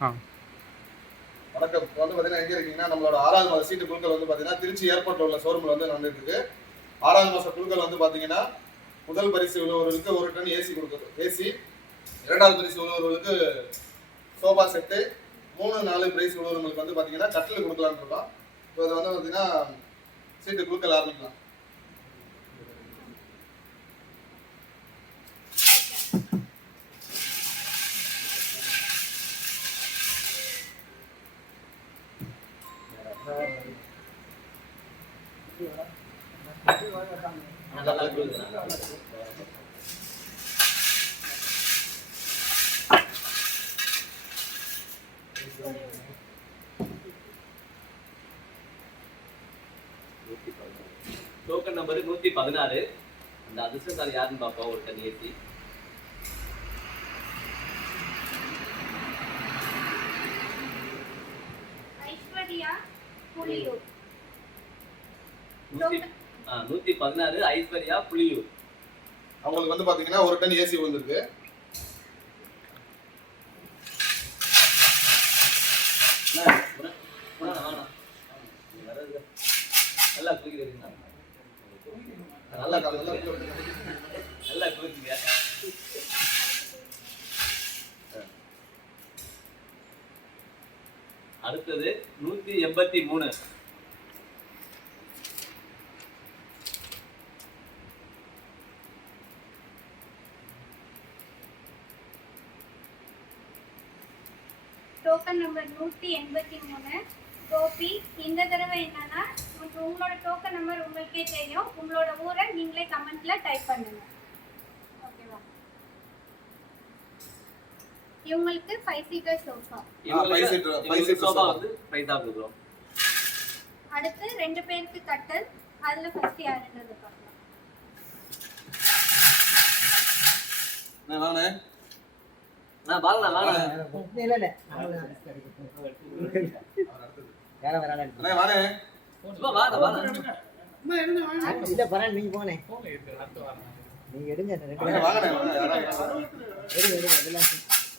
வணக்கம். இப்போ வந்து பார்த்தீங்கன்னா எங்கே இருக்கீங்கன்னா நம்மளோட 6வது மாத சீட்டு குழுக்கள் வந்து பார்த்தீங்கன்னா திருச்சி ஏர்போர்ட்டில் உள்ள ஷோரூமில் வந்து நடந்துட்டு இருக்கு. 6வது மாத குழுக்கள் வந்து பார்த்தீங்கன்னா முதல் பரிசு உள்ளவர்களுக்கு 1 டன் ஏசி கொடுக்குறது ஏசி, 2வது பரிசு உள்ளவர்களுக்கு சோஃபா செட்டு, 3, 4 பிரைஸ் உள்ளவர்களுக்கு வந்து பார்த்தீங்கன்னா கட்டில் கொடுக்கலான்னு இருக்கோம். இப்போ அதை வந்து பார்த்தீங்கன்னா சீட்டு குழுக்கள் ஆரம்பிக்கலாம். Token number 116. அந்த அதிர்ஷ்டசாலி யாருன்னு பார்ப்போம். ஒரு டன் ஏசி. ஐஸ்வர்யா புலியூர். 116 ஐஸ்வர்யா புலியூர். அவங்களுக்கு வந்து பாத்தீங்கன்னா 1 டன் ஏசி வந்திருக்கு. நல்லா குளிக்கிறீங்க. நல்லா குளிக்குங்க. அடுத்தது 183. Token number 183 Gopi. இந்த தடவை என்னன்னா உங்களோட டோக்கன் நம்பர் உங்களுக்கே தெரியும். உங்களோட ஊரை நீங்களே கமெண்ட்ல டைப் பண்ணுங்க. ஓகேவா? இவங்களுக்கு 5 சீட்டர் சோஃபா. 5 சீட்டர் சோஃபா வந்து பிரைஸா கொடுக்குறோம். அடுத்து 2 பேருக்கு கட்டல். அதுல ஃபர்ஸ்ட் யாருன்றது பார்க்கலாம். வாங்க நான் வாங்கலாம் வாங்க. இல்ல வேற வரானே. அண்ணே வாங்க. சும்மா வாங்க வாங்க. அம்மா என்ன வாங்க. இல்ல பரவாயில்லை நீங்க போங்க. நீங்க எடுங்க ரெண்டு வாங்க வாங்க யாரா எடுங்க எல்லாம்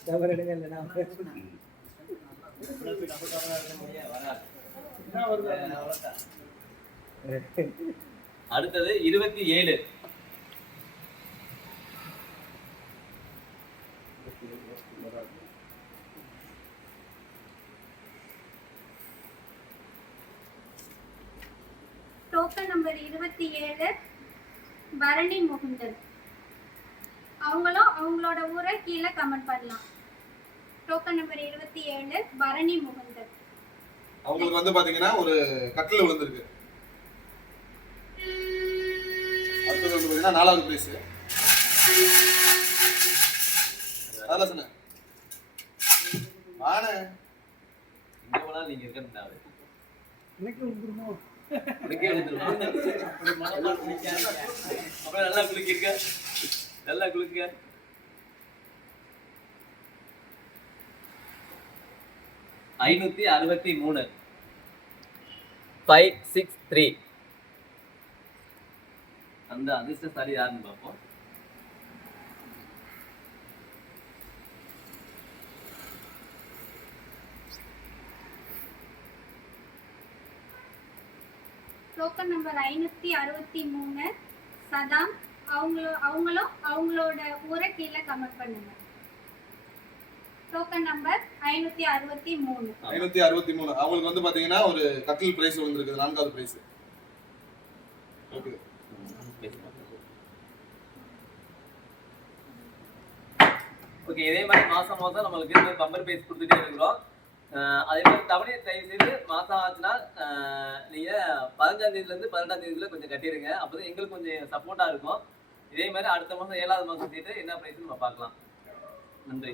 தவறு எடுங்க இல்ல நான் அடுத்தது 27. Token number 27 Bharani Mukundan. அவங்களும் அவங்களோட ஊரை கீழே கமெண்ட் பண்ணலாம். Token number 27 Bharani Mukundan. அவங்களுக்கு வந்து பாத்தீங்கன்னா ஒரு கட்டில் விழுந்திருக்கு. அடுத்து வந்து பாத்தீங்கன்னா 4வது பிரைஸ். அதெல்லாம் சொன்னேன் வாங்க. இங்க போனா நீங்க இருக்கணும். எனக்கு வந்துருமோ நல்லா குளிக்க. நல்லா குளிக்க. 563. 563. அந்த அதிர்ஷ்டசாலி யாருன்னு பார்ப்போம். Token number 563 Saddam. அவங்களும் அவங்களோட ஊரை கீழே கமெண்ட் பண்ணுங்க. Token number 563. 563 அவங்களுக்கு வந்து பாத்தீங்கன்னா ஒரு கட்டில் பிரைஸ் வந்திருக்கு. 4வது பிரைஸ். Okay okay. இதே மாதிரி மாசம் மாசம் நம்மளுக்கு இந்த பம்பர் பிரைஸ் கொடுத்துட்டே இருக்கிறோம். அதே மாதிரி தவணை தயவு செய்து மாசம் ஆச்சுன்னா நீங்க 15ஆம் தேதியிலேருந்து 18ஆம் தேதிக்குள்ள கொஞ்சம் கட்டிடுங்க. அப்போதான் எங்களுக்கு கொஞ்சம் சப்போர்ட்டா இருக்கும். இதே மாதிரி அடுத்த மாசம் 7வது மாசம் சீட்டு என்ன பிரைஸ் நம்ம பார்க்கலாம். நன்றி.